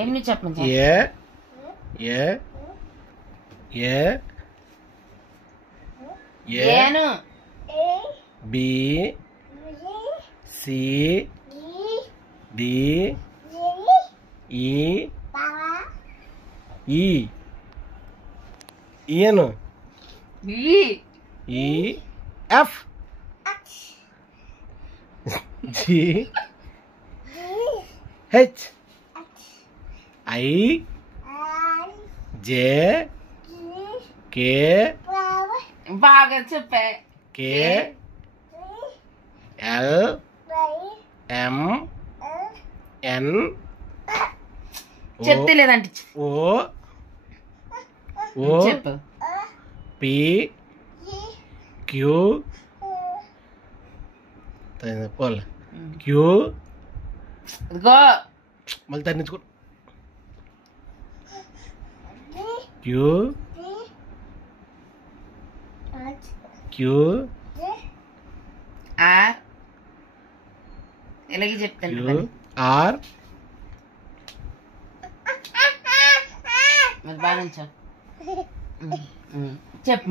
ఎనిమిది చెప్పండి. ఏ ఏ ఏ ఏను బి సి డి ఈ ఈ ఈను E F G H I J K బాగా చెప్పే. కే ఎల్ ఎం ఎన్ చెప్తే లేదంటే ఓ ఓ చెప్పు. పి క్యూ పోలే క్యూ ఇదిగో మళ్ళీ తగ్గించుకో క్యూ క్యూ ఆర్ ఇలాగే చెప్తాను. క్యూ ఆర్ మరి బాగా చెప్పు.